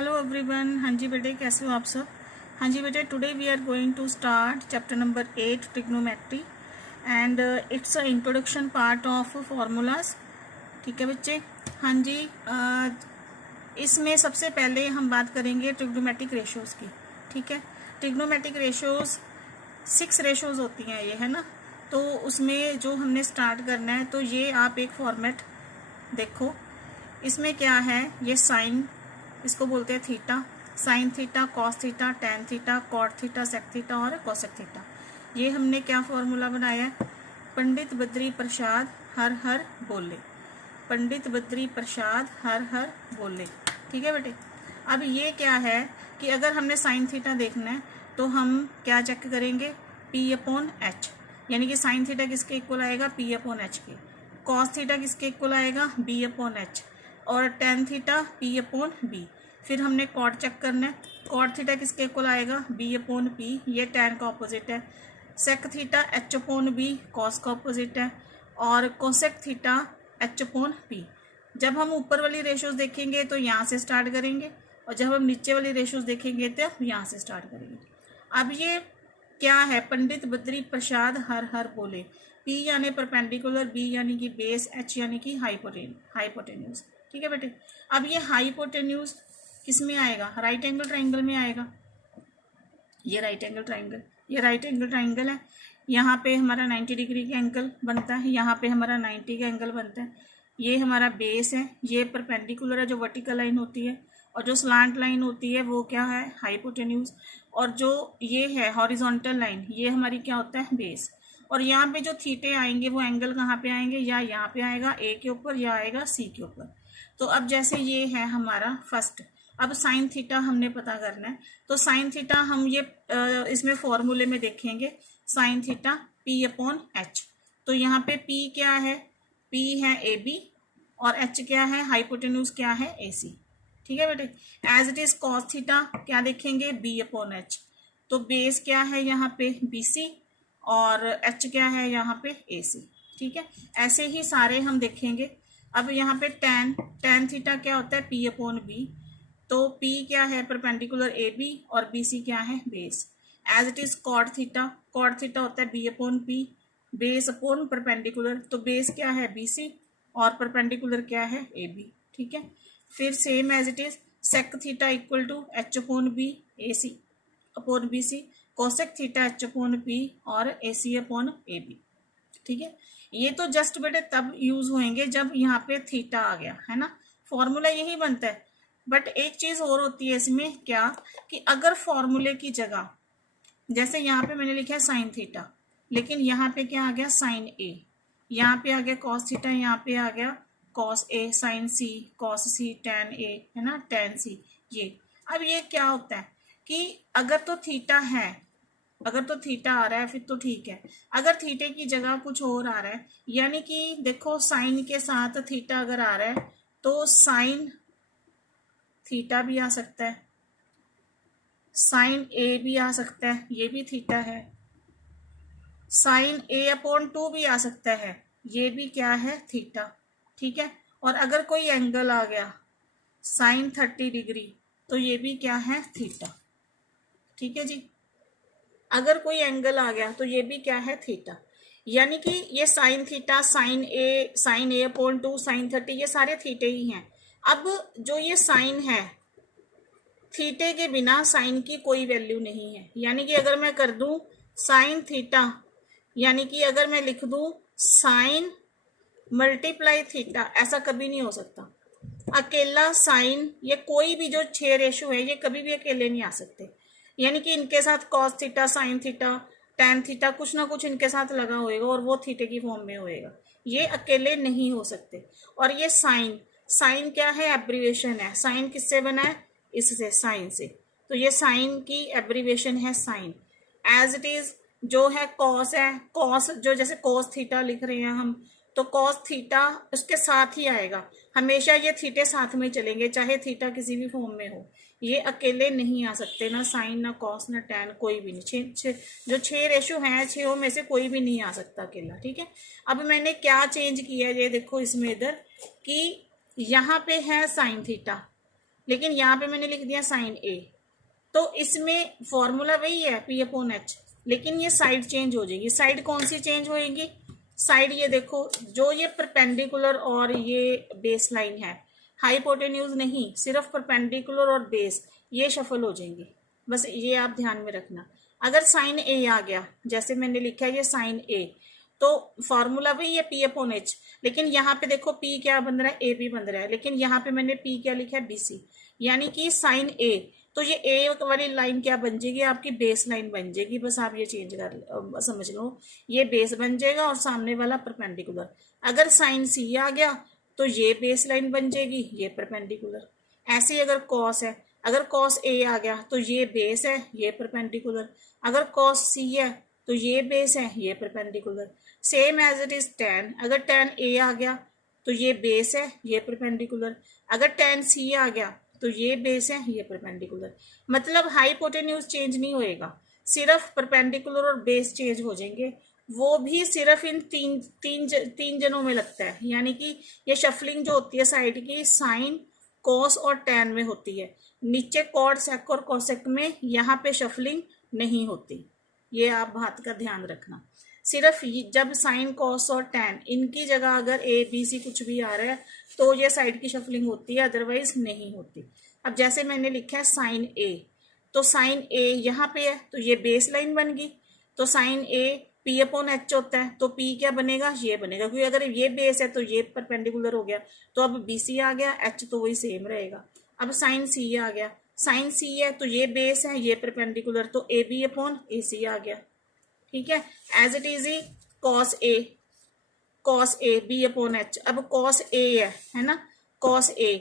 Hello everyone. हाँ जी बेटे, कैसे हो आप सब? हाँ जी बेटे, today we are going to start chapter number 8 trigonometry and it's a introduction part of formulas. ठीक है बच्चे। हाँ जी, इसमें सबसे पहले हम बात करेंगे ट्रिग्नोमेट्रिक रेशोज़ की। ठीक है, ट्रिग्नोमेट्रिक रेशोज़ 6 रेशोज़ होती हैं ये, है ना। तो उसमें जो हमने स्टार्ट करना है, तो ये आप एक फॉर्मेट देखो। इसमें क्या है, ये साइन, इसको बोलते हैं theta, sine theta, cos theta, tan theta, cot theta, sec theta और कोसेक थीटा। ये हमने क्या फॉर्मूला बनाया है? पंडित बद्री प्रसाद हर हर बोले, पंडित बद्री प्रसाद हर हर बोले। ठीक है बेटे। अब ये क्या है कि अगर हमने साइन थीटा देखना है तो हम क्या चेक करेंगे? पी अपॉन एच, यानी कि साइन थीटा किसके इक्वल आएगा? पी अपॉन एच के। कॉस थीटा किसके इक्वल आएगा? B upon H. और tan theta P upon B. फिर हमने कॉट चेक करना है, कॉट थीटा किसके इक्वल आएगा? बी अपॉन पी, ये टेन का ऑपोजिट है। Sec theta H upon B, cos का ऑपोजिट है। और cosec theta H upon P. जब हम ऊपर वाली रेशोज देखेंगे तो यहाँ से स्टार्ट करेंगे, और जब हम नीचे वाली रेशोज देखेंगे तो यहाँ से स्टार्ट करेंगे। अब ये क्या है? पंडित बद्री प्रसाद हर हर बोले। पी यानी परपेंडिकुलर, बी यानी कि बेस, एच यानी कि हाइपोटेन्यूज। ठीक है बेटे। अब ये हाइपोटेन्यूज किस में आएगा? राइट एंगल ट्राइंगल में आएगा। ये राइट एंगल ट्राइंगल, ये राइट एंगल ट्राइंगल है। यहाँ पे हमारा 90 डिग्री का एंगल बनता है, यहाँ पे हमारा 90 का एंगल बनता है। ये हमारा बेस है, ये परपेंडिकुलर है जो वर्टिकल लाइन होती है, और जो स्लांट लाइन होती है वो क्या है? हाइपोटेन्यूज। और जो ये है हॉरिजॉन्टल लाइन, ये हमारी क्या होता है? बेस। और यहाँ पे जो थीटे आएंगे वो एंगल कहाँ पे आएंगे? या यहाँ पे आएगा ए के ऊपर, या आएगा सी के ऊपर। तो अब जैसे ये है हमारा फर्स्ट, अब साइन थीटा हमने पता करना है। तो साइन थीटा हम ये इसमें फॉर्मूले में देखेंगे, sine theta P upon H. तो यहाँ पे पी क्या है? पी है ए बी, और एच क्या है? हाइपोटेन्यूज क्या है? ए सी। ठीक है बेटे। As it is cos theta क्या देखेंगे? B upon H. तो बेस क्या है यहाँ पे? बी सी, और एच क्या है यहाँ पे? ए सी। ठीक है, ऐसे ही सारे हम देखेंगे। अब यहाँ पे टेन थीटा क्या होता है? P upon B. तो पी क्या है? परपेंडिकुलर ए बी, और बी सी क्या है? Base. As it is cot theta होता है B upon P, base upon perpendicular. तो बेस क्या है? बी सी, और परपेंडिकुलर क्या है? A B. ठीक है। फिर same as it is sec theta equal to H upon B, A C upon B C, cosec theta H upon P, और ए सी अपॉन ए बी। ठीक है। ये तो जस्ट बेटे तब यूज होंगे जब यहाँ पे थीटा आ गया, है ना। फॉर्मूला यही बनता है। बट एक चीज और होती है इसमें, क्या कि अगर फॉर्मूले की जगह, जैसे यहाँ पे मैंने लिखा है साइन थीटा, लेकिन यहाँ पे क्या आ गया? साइन ए। यहाँ पे आ गया कॉस थीटा, यहाँ पे आ गया cos A, sign C, cos C, ten ए, है ना, टेन सी। ये अब ये क्या होता है कि अगर तो थीटा है, अगर तो थीटा आ रहा है फिर तो ठीक है। अगर थीटे की जगह कुछ और आ रहा है, यानी कि देखो साइन के साथ थीटा अगर आ रहा है तो साइन थीटा भी आ सकता है, साइन ए भी आ सकता है, ये भी थीटा है। साइन ए अपॉन 2 भी आ सकता है, ये भी क्या है? थीटा। ठीक है। और अगर कोई एंगल आ गया साइन 30 डिग्री, तो ये भी क्या है? थीटा। ठीक है जी। अगर कोई एंगल आ गया तो ये भी क्या है? थीटा। यानी कि ये साइन थीटा, साइन ए अपॉन 2, साइन 30, ये सारे थीटे ही हैं। अब जो ये साइन है, थीटे के बिना साइन की कोई वैल्यू नहीं है। यानी कि अगर मैं कर दूं साइन थीटा, यानी कि अगर मैं लिख दूं साइन मल्टीप्लाई थीटा, ऐसा कभी नहीं हो सकता। अकेला साइन, ये कोई भी जो 6 रेशो है, ये कभी भी अकेले नहीं आ सकते। यानी कि इनके साथ cos theta, sine theta, tan theta, कुछ ना कुछ इनके साथ लगा होएगा, और वो थीटे की फॉर्म में होएगा। ये अकेले नहीं हो सकते। और ये साइन क्या है? एब्रीविएशन है। साइन किससे बना है? इससे, साइन से। तो ये साइन की एब्रीविएशन है साइन। एज इट इज जो है कॉस है, कॉस जो जैसे कॉस थीटा लिख रहे हैं हम, तो कॉस थीटा उसके साथ ही आएगा हमेशा। ये थीटे साथ में चलेंगे, चाहे थीटा किसी भी फॉर्म में हो। ये अकेले नहीं आ सकते, ना साइन, ना कॉस, ना टैन, कोई भी नहीं। जो 6 रेशो हैं, 6 में से कोई भी नहीं आ सकता अकेला। ठीक है। अब मैंने क्या चेंज किया है, ये देखो इसमें इधर, कि यहाँ पे है साइन थीटा, लेकिन यहाँ पे मैंने लिख दिया साइन ए, तो इसमें फॉर्मूला वही है पी अपॉन एच, लेकिन ये साइड चेंज हो जाएगी। साइड कौन सी चेंज होएगी? साइड ये देखो, जो ये परपेंडिकुलर और ये बेस लाइन है, हाइपोटेन्यूज नहीं, सिर्फ परपेंडिकुलर और बेस, ये शफल हो जाएंगे। बस ये आप ध्यान में रखना। अगर साइन ए आ गया, जैसे मैंने लिखा है ये साइन ए, तो फॉर्मूला वही है पी अपॉन एच, लेकिन यहाँ पे देखो पी क्या बन रहा है, ए बी बन रहा है, लेकिन यहाँ पे मैंने पी क्या लिखा है, बी सी, यानी कि साइन ए, तो ये ए वाली लाइन क्या बन जाएगी, आपकी बेस लाइन बन जाएगी। बस आप ये चेंज कर समझ लो, ये बेस बन जाएगा और सामने वाला परपेंडिकुलर। अगर साइन सी आ गया तो ये बेस लाइन बन जाएगी, ये परपेंडिकुलर। ऐसे ही अगर कॉस है, अगर कॉस ए आ गया तो ये बेस है, ये परपेंडिकुलर। अगर कॉस सी है तो ये बेस है, ये perpendicular. Same as it is tan, अगर टेन ए आ गया तो ये बेस है, ये परपेंडिकुलर। अगर टेन सी आ गया तो ये बेस है, ये परपेंडिकुलर। मतलब हाइपोटेन्यूज चेंज नहीं होएगा, सिर्फ परपेंडिकुलर और बेस चेंज हो जाएंगे। वो भी सिर्फ इन तीन जनों में लगता है, यानी कि ये शफलिंग जो होती है साइड की, साइन, कॉस और टैन में होती है। नीचे कॉट, सेक और कोसेक में यहाँ पे शफलिंग नहीं होती। ये आप बात का ध्यान रखना। सिर्फ जब साइन, कॉस और टैन, इनकी जगह अगर ए बी सी कुछ भी आ रहा है तो ये साइड की शफलिंग होती है, अदरवाइज नहीं होती। अब जैसे मैंने लिखा है साइन ए, तो साइन ए यहाँ पे है तो ये बेस लाइन बन गई। तो sine A P upon H होता है, तो पी क्या बनेगा, ये बनेगा, क्योंकि अगर ये बेस है तो ये परपेंडिकुलर हो गया। तो अब बी सी आ गया, एच तो वही सेम रहेगा। अब साइन सी आ गया, साइन सी है तो ये बेस है, ये परपेंडिकुलर, तो ए बी अपॉन ए सी आ गया। ठीक है, एज इट इज ही cos A B upon H. अब कॉस ए है ना, कॉस ए,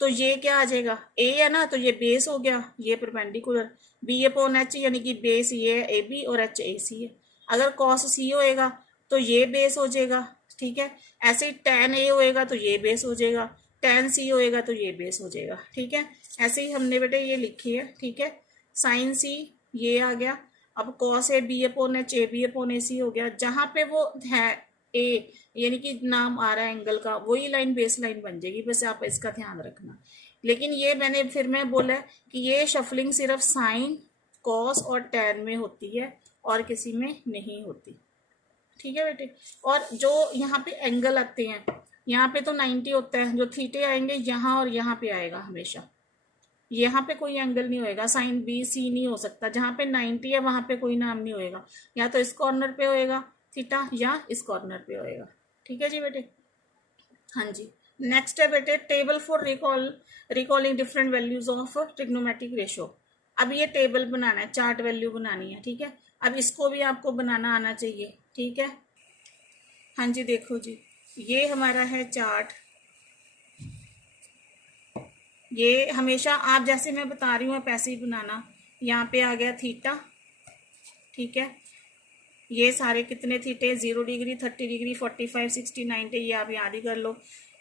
तो ये क्या आ जाएगा, ए है ना, तो ये बेस हो गया, ये परपेंडिकुलर। बी अपॉन एच यानी कि बेस ये है ए बी और एच ए सी है। अगर कॉस सी होएगा तो ये बेस हो जाएगा। ठीक है, ऐसे ही टैन ए होएगा तो ये बेस हो जाएगा, टैन सी होएगा तो ये बेस हो जाएगा। ठीक है, ऐसे ही हमने बेटे ये लिखी है। ठीक है, साइन सी ये आ गया। अब cos A B upon H, A B upon A C हो गया। जहां पे वो है ए, यानी कि नाम आ रहा है एंगल का, वही लाइन बेस लाइन बन जाएगी। बस आप इसका ध्यान रखना। लेकिन ये मैं बोला कि ये शफलिंग सिर्फ साइन, कॉस और टैन में होती है और किसी में नहीं होती। ठीक है बेटे, और जो यहाँ पे एंगल आते हैं, यहाँ पे तो 90 होता है, जो थीटे आएंगे यहाँ और यहाँ पे आएगा हमेशा। यहाँ पे कोई एंगल नहीं होएगा, साइन बी सी नहीं हो सकता। जहाँ पे 90 है वहां पे कोई नाम नहीं होएगा, या तो इस कॉर्नर पे होएगा थीटा या इस कॉर्नर पे होएगा। ठीक है जी बेटे। हाँ जी, नेक्स्ट है बेटे table for recalling different values of trigonometric ratio. अब ये टेबल बनाना है, चार्ट वैल्यू बनानी है। ठीक है, अब इसको भी आपको बनाना आना चाहिए। ठीक है, हाँ जी, देखो जी, ये हमारा है चार्ट। ये हमेशा आप जैसे मैं बता रही हूँ आप ऐसे ही बनाना। यहाँ पे आ गया थीटा। ठीक है, ये सारे कितने थीटे, 0 डिग्री, 30 डिग्री, 45, 60, 90, ये आप याद ही कर लो।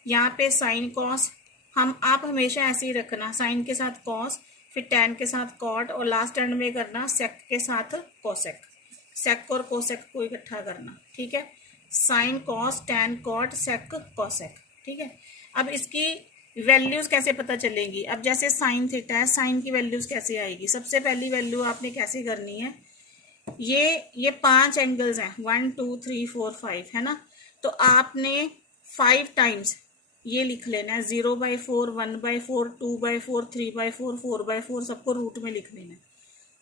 यहाँ पे साइन, कॉस, आप हमेशा ऐसे ही रखना, साइन के साथ कॉस, फिर टैन के साथ कॉट, और लास्ट एंड में करना सेक के साथ कोसेक। सेक और कोसेक को इकट्ठा करना। ठीक है, sign, cos, tan, cot, sec, cosec. ठीक है, अब इसकी वैल्यूज कैसे पता चलेंगी। अब जैसे साइन थीटा है, साइन की वैल्यूज कैसे आएगी। सबसे पहली वैल्यू आपने कैसे करनी है, ये 5 एंगल्स हैं, 1 2 3 4 5 है ना, तो आपने 5 टाइम्स ये लिख लेना है। 0/4, 1/4, 2/4, 3/4, 4/4, सबको रूट में लिख लेना है।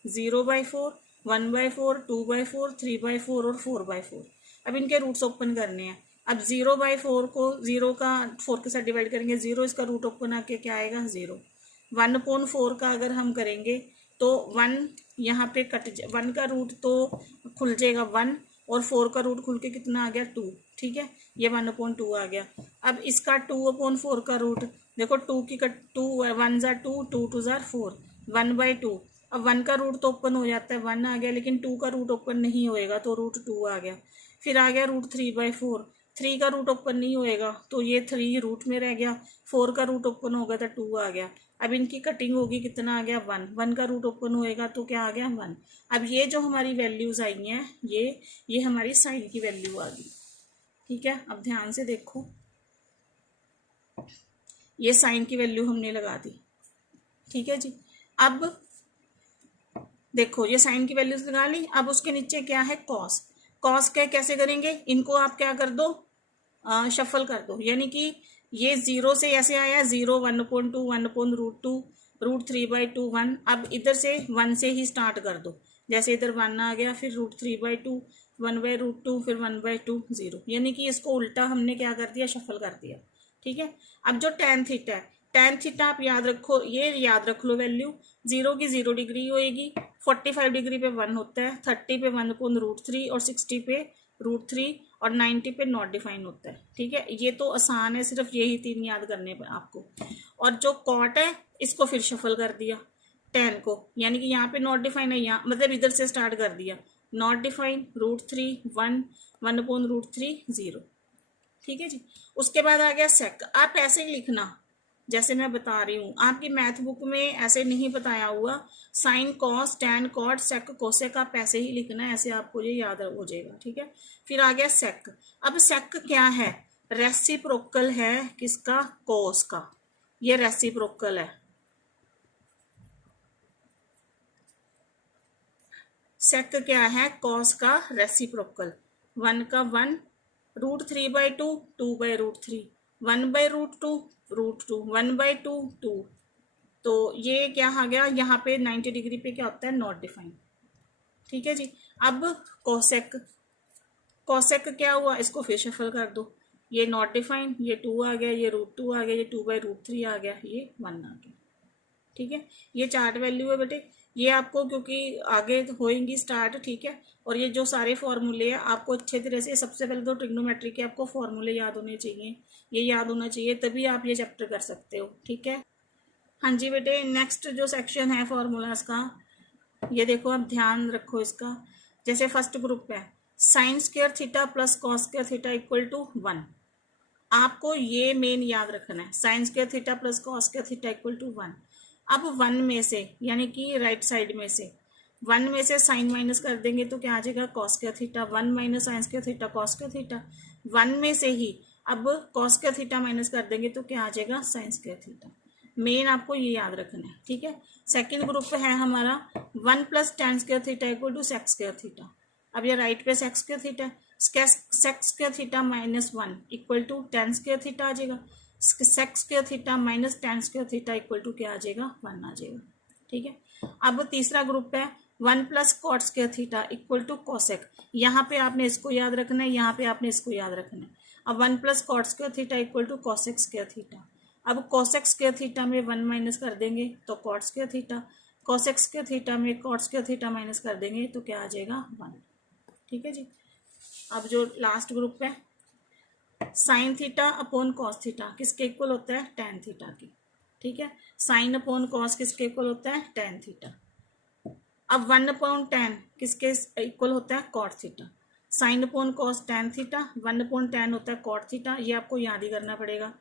0/4, 1/4, 2/4, 3/4 और 4/4। अब इनके रूट्स ओपन करने हैं। अब 0/4 को 0 का 4 के साथ डिवाइड करेंगे, 0 इसका रूट ओपन आके क्या आएगा, 0। 1/4 का अगर हम करेंगे तो 1 यहाँ पे 1 का रूट तो खुल जाएगा 1, और 4 का रूट खुल के कितना आ गया, 2। ठीक है, ये 1/2 आ गया। अब इसका 2/4 का रूट देखो, 2 की 2 1 ज़ा 2, 2 2 ज़ा 4, 1/2। अब 1 का रूट तो ओपन हो जाता है, 1 आ गया, लेकिन 2 का रूट ओपन नहीं होएगा तो रूट 2 आ गया। फिर आ गया रूट 3/4, 3 का रूट ओपन नहीं होएगा तो ये 3 रूट में रह गया। 4 का रूट ओपन होगा तो 2 आ गया। अब इनकी कटिंग होगी, कितना आ गया, 1। 1 का रूट ओपन होएगा तो क्या आ गया, 1। अब ये जो हमारी वैल्यूज आई हैं, ये हमारी साइन की वैल्यू आ गई। ठीक है, अब ध्यान से देखो, ये साइन की वैल्यू हमने लगा दी। ठीक है जी। अब देखो ये साइन की वैल्यूज लगा ली। अब उसके नीचे क्या है, कॉस। कॉस के कैसे करेंगे, इनको आप क्या कर दो, शफल कर दो। यानी कि ये 0 से ऐसे आया 0, 1/2, 1/√2, √3/2 1। अब इधर से 1 से ही स्टार्ट कर दो। जैसे इधर 1 आ गया, फिर √3/2, 1/√2, फिर 1/2 0। यानी कि इसको उल्टा हमने क्या कर दिया, शफल कर दिया। ठीक है। अब जो tan थीटा है, tan थीटा आप याद रखो, ये याद रख लो वैल्यू। 0 की 0 डिग्री होएगी, 45 डिग्री पे 1 होता है, 30 पे 1/√3 और 60 पे √3 और 90 पे नॉट डिफाइन होता है। ठीक है, ये तो आसान है, सिर्फ यही 3 याद करने पर आपको। और जो कॉट है इसको फिर शफल कर दिया tan को, यानी कि यहाँ पे नॉट डिफाइन है, यहाँ मतलब इधर से स्टार्ट कर दिया, नॉट डिफाइन, √3 1, 1/√3 0। ठीक है जी। उसके बाद आ गया सेक। आप ऐसे ही लिखना जैसे मैं बता रही हूँ, आपकी मैथ बुक में ऐसे नहीं बताया हुआ। Sine cos tan cot sec cosec आप ऐसे ही लिखना है, ऐसे आपको ये याद हो जाएगा। ठीक है। फिर आ गया सेक। अब सेक क्या है, रेसिप्रोकल है किसका, कोस का। ये रेसिप्रोकल है। सेक क्या है, कॉस का रेसिप्रोकल। 1 का 1, √3/2, 2/√3, 1/√2, √2, 1/2 2। तो ये क्या आ गया, यहाँ पे 90 डिग्री पे क्या होता है, नॉट डिफाइन। ठीक है जी। अब कोसेक। कोसेक क्या हुआ, इसको फिर शफल कर दो। ये नॉट डिफाइन, ये 2 आ गया, ये √2 आ गया, ये 2/√3 आ गया, ये 1 आ गया। ठीक है। ये चार्ट वैल्यू है बेटे, ये आपको क्योंकि आगे होएंगी स्टार्ट। ठीक है। और ये जो सारे फॉर्मूले हैं आपको अच्छे तरह से, सबसे पहले तो ट्रिग्नोमेट्री के आपको फॉर्मूले याद होने चाहिए, ये याद होना चाहिए, तभी आप ये चैप्टर कर सकते हो। ठीक है। हाँ जी बेटे, नेक्स्ट जो सेक्शन है फॉर्मूलाज का, ये देखो आप ध्यान रखो इसका। जैसे फर्स्ट ग्रुप है sine square theta plus cos square theta equal to 1। आपको ये मेन याद रखना है, sine square theta plus cos square theta equal to 1। अब 1 में से, यानी कि राइट साइड में से 1 में से साइन माइनस कर देंगे तो क्या आ जाएगा, cos square theta. 1 minus sign square theta cos square theta. 1 में से ही अब कॉस स्क्वायर थीटा माइनस कर देंगे तो क्या आ जाएगा, साइन स्क्वायर थीटा। मेन आपको ये याद रखना है। ठीक है। सेकेंड ग्रुप है हमारा 1 plus tan square theta equal to sec square theta. अब ये राइट पे sec square theta, sec square theta -1 equal to tan square theta आ जाएगा। Sec square theta minus tan square theta equal to क्या आ जाएगा, 1 आ जाएगा। ठीक है। अब तीसरा ग्रुप है 1 plus cot square theta equal to cosec. यहाँ पे आपने इसको याद रखना है, यहाँ पे आपने इसको याद रखना है। अब 1 plus cot square theta equal to cosec square theta. अब कोसेक स्क्वायर थीटा में 1 माइनस कर देंगे तो cot square theta, cosec square theta में कॉट स्क्वायर थीटा माइनस कर देंगे तो क्या आ जाएगा, 1। ठीक है जी। अब जो लास्ट ग्रुप है sine theta upon cos theta किसके इक्वल होता है, टैन थीटा की। ठीक है। साइन अपॉन कॉस किसके इक्वल होता है, टैन थीटा। अब 1 अपॉन टैन किसके इक्वल होता है, cot theta. Sine upon cos tan theta, 1 upon tan होता है कॉट थीटा, ये आपको याद ही करना पड़ेगा।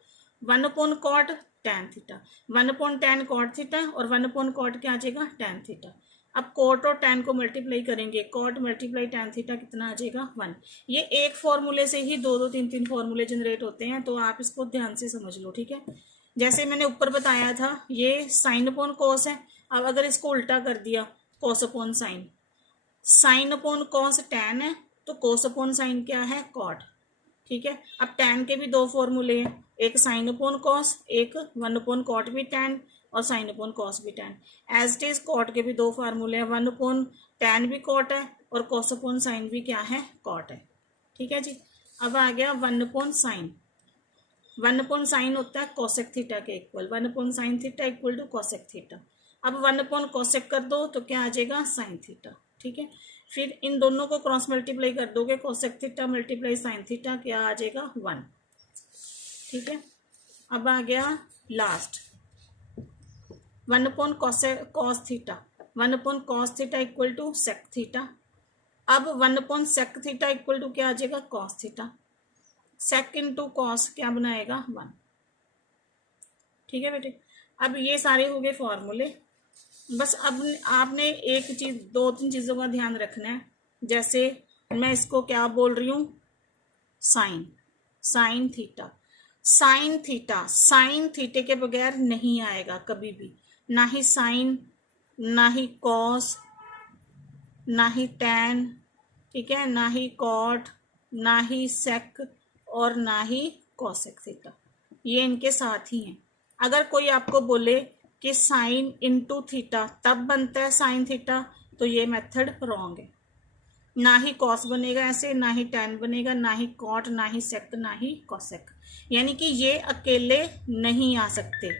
1 upon cot tan theta, 1 upon tan cot theta और 1 अपॉन कॉट क्या आ जाएगा, टैन थीटा। अब कॉट और टैन को मल्टीप्लाई करेंगे, कॉट मल्टीप्लाई टैन थीटा कितना आ जाएगा, 1। ये एक फॉर्मूले से ही 2 2 3 3 फॉर्मूले जनरेट होते हैं, तो आप इसको ध्यान से समझ लो। ठीक है। जैसे मैंने ऊपर बताया था ये साइन अपॉन कॉस है। अब अगर इसको उल्टा कर दिया, cos upon sine, sign upon cos tan है तो कॉस अपॉन साइन क्या है, कॉट। ठीक है। अब टैन के भी 2 फॉर्मूले हैं, एक साइन अपॉन कॉस, एक 1 अपॉन कॉट भी टैन और साइन अपॉन कॉस भी tan. As it is cot के भी 2 फार्मूले हैं, 1 अपॉन टैन भी कॉट है और कॉस अपॉन साइन भी क्या है, कॉट है। ठीक है जी। अब आ गया 1 अपॉन साइन। 1 अपॉन साइन होता है कोसेक थीटा के equal, 1 upon sine theta equal to cosec theta. अब 1 अपॉन कोसेक कर दो तो क्या आ जाएगा, साइन थीटा। ठीक है। फिर इन दोनों को क्रॉस मल्टीप्लाई कर दोगे, cosec theta multiply sine theta क्या आ जाएगा, 1। ठीक है। अब आ गया last 1 upon cos theta, 1 upon cos theta equal to sec theta. अब 1 upon sec theta equal to क्या आ जाएगा, cos theta. Sec into cos क्या बनाएगा, 1। ठीक है बेटे। अब ये सारे हो गए फॉर्मूले। बस अब आपने एक चीज, 2 3 चीजों का ध्यान रखना है। जैसे मैं इसको क्या बोल रही हूं, sine, sine theta. Sine theta sine theta के बगैर नहीं आएगा कभी भी, ना ही साइन, ना ही कॉस, ना ही टैन, ठीक है, ना ही कॉट, ना ही सेक और ना ही कॉसेक थीटा, ये इनके साथ ही हैं। अगर कोई आपको बोले कि साइन इंटू थीटा तब बनता है साइन थीटा, तो ये मेथड रॉन्ग है। ना ही कॉस बनेगा ऐसे, ना ही टैन बनेगा, ना ही कॉट, ना ही सेक, ना ही कॉसेक, यानी कि ये अकेले नहीं आ सकते,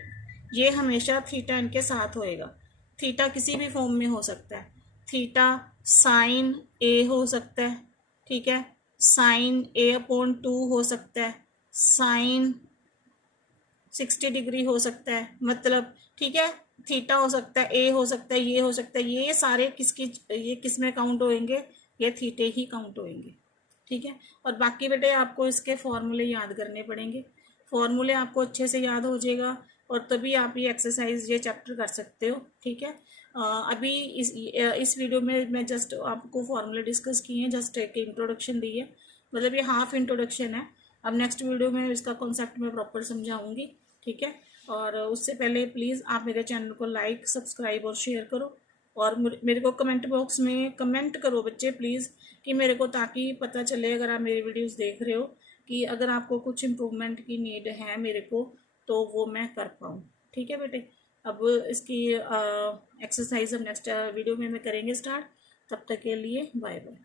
ये हमेशा थीटा इनके साथ होएगा। थीटा किसी भी फॉर्म में हो सकता है, थीटा साइन ए हो सकता है, ठीक है, साइन A/2 हो सकता है, साइन 60 डिग्री हो सकता है, मतलब ठीक है, थीटा हो सकता है, ए हो सकता है, ये हो सकता है, ये सारे ये किस में काउंट होएंगे, ये थीटे ही काउंट होएंगे, ठीक है। और बाकी बेटे आपको इसके फॉर्मूले याद करने पड़ेंगे, फॉर्मूले आपको अच्छे से याद हो जाएगा और तभी आप ये एक्सरसाइज ये चैप्टर कर सकते हो, ठीक है। अभी इस वीडियो में मैं जस्ट आपको फॉर्मूले डिस्कस किए हैं, जस्ट एक इंट्रोडक्शन दी है, मतलब ये हाफ इंट्रोडक्शन है। अब नेक्स्ट वीडियो में इसका कॉन्सेप्ट मैं प्रॉपर समझाऊंगी, ठीक है। और उससे पहले प्लीज़ आप मेरे चैनल को लाइक, सब्सक्राइब और शेयर करो, और मेरे को कमेंट बॉक्स में कमेंट करो बच्चे प्लीज़, कि मेरे को ताकि पता चले अगर आप मेरी वीडियोस देख रहे हो कि अगर आपको कुछ इम्प्रूवमेंट की नीड है मेरे को, तो वो मैं कर पाऊँ, ठीक है बेटे। अब इसकी एक्सरसाइज हम नेक्स्ट वीडियो में करेंगे स्टार्ट, तब तक के लिए बाय बाय।